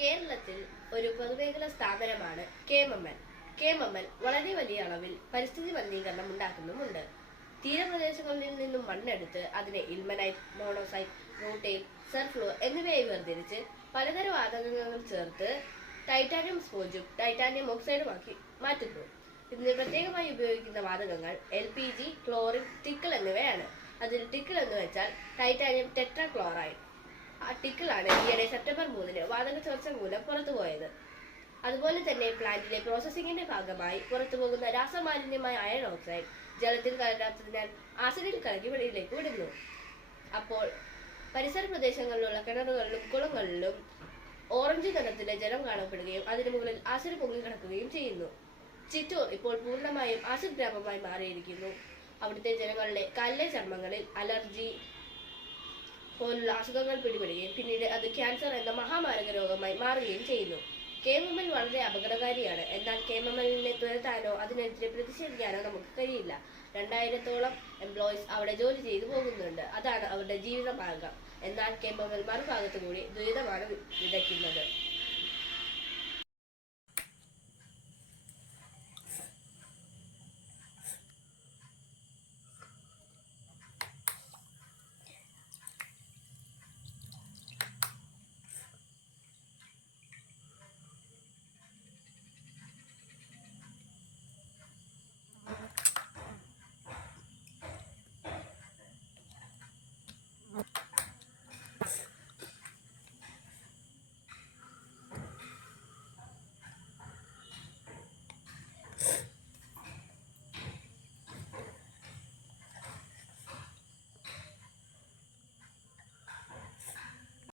കേരളത്തിൽ ഒരു പൊതുമേഖലാ സ്ഥാപനമാണ് KMML. KMML വളരെ വലിയ അളവിൽ പരിസ്ഥിതി മലിനീകരണം ഉണ്ടാക്കുന്നുമുണ്ട്. തീരപ്രദേശങ്ങളിൽ നിന്നും മണ്ണെടുത്ത് അതിനെ ഇൽമനൈറ്റ്, മോണോസൈറ്റ്, റൂട്ടൈൽ, സർഫ്ലോ എന്നിവയായി വേർതിരിച്ച് പലതരം വാതകങ്ങൾ ചേർത്ത് ടൈറ്റാനിയം സ്പോഞ്ചും ടൈറ്റാനിയം ഓക്സൈഡുമാക്കി മാറ്റുന്നു. ഇതിന് പ്രത്യേകമായി ഉപയോഗിക്കുന്ന വാതകങ്ങൾ LPG, ക്ലോറിൻ, ടിക്കിൾ എന്നിവയാണ്. അതിൽ ടിക്കിൾ എന്ന് വെച്ചാൽ ടൈറ്റാനിയം ടെട്രാക്ലോറൈഡ്. ആ ടിക്കിളാണ് ഈയിടെ സെപ്റ്റംബർ 3 വാതക ചോർച്ച മൂലം പുറത്തുപോയത്. അതുപോലെ തന്നെ പ്ലാന്റിലെ പ്രോസസ്സിംഗിന്റെ ഭാഗമായി പുറത്തുപോകുന്ന രാസമാലിന്യമായ അയൺ ഓക്സൈഡ് ജലത്തിൽ കലരാത്തതിനാൽ ആസിഡിൽ കലക്കി വെളിയിലേക്ക് വിടുന്നു. അപ്പോൾ പരിസര പ്രദേശങ്ങളിലുള്ള കിണറുകളിലും കുളങ്ങളിലും ഓറഞ്ച് നിറത്തിലെ ജലം കാണപ്പെടുകയും അതിനു മുകളിൽ ആസിഡ് പൊങ്ങിക്കിടക്കുകയും ചെയ്യുന്നു. ചിറ്റൂർ ഇപ്പോൾ പൂർണ്ണമായും ആസിഡ് ഗ്രാമമായി മാറിയിരിക്കുന്നു. അവിടുത്തെ ജനങ്ങളുടെ കാലിലെ ചർമ്മങ്ങളിൽ അലർജി പോലുള്ള അസുഖങ്ങൾ പിടിപെടുകയും പിന്നീട് അത് ക്യാൻസർ എന്ന മഹാമാരക രോഗമായി മാറുകയും ചെയ്യുന്നു. KMML വളരെ അപകടകാരിയാണ്. എന്നാൽ KMMLനെ തുരത്താനോ അതിനെതിരെ പ്രതിഷേധിക്കാനോ നമുക്ക് കഴിയില്ല. 2000-ഓളം എംപ്ലോയീസ് അവിടെ ജോലി ചെയ്തു പോകുന്നുണ്ട്. അതാണ് അവരുടെ ജീവിത മാർഗം. എന്നാൽ KMML മറുഭാഗത്തു കൂടി ദുരിതമാണ് വിതയ്ക്കുന്നത്.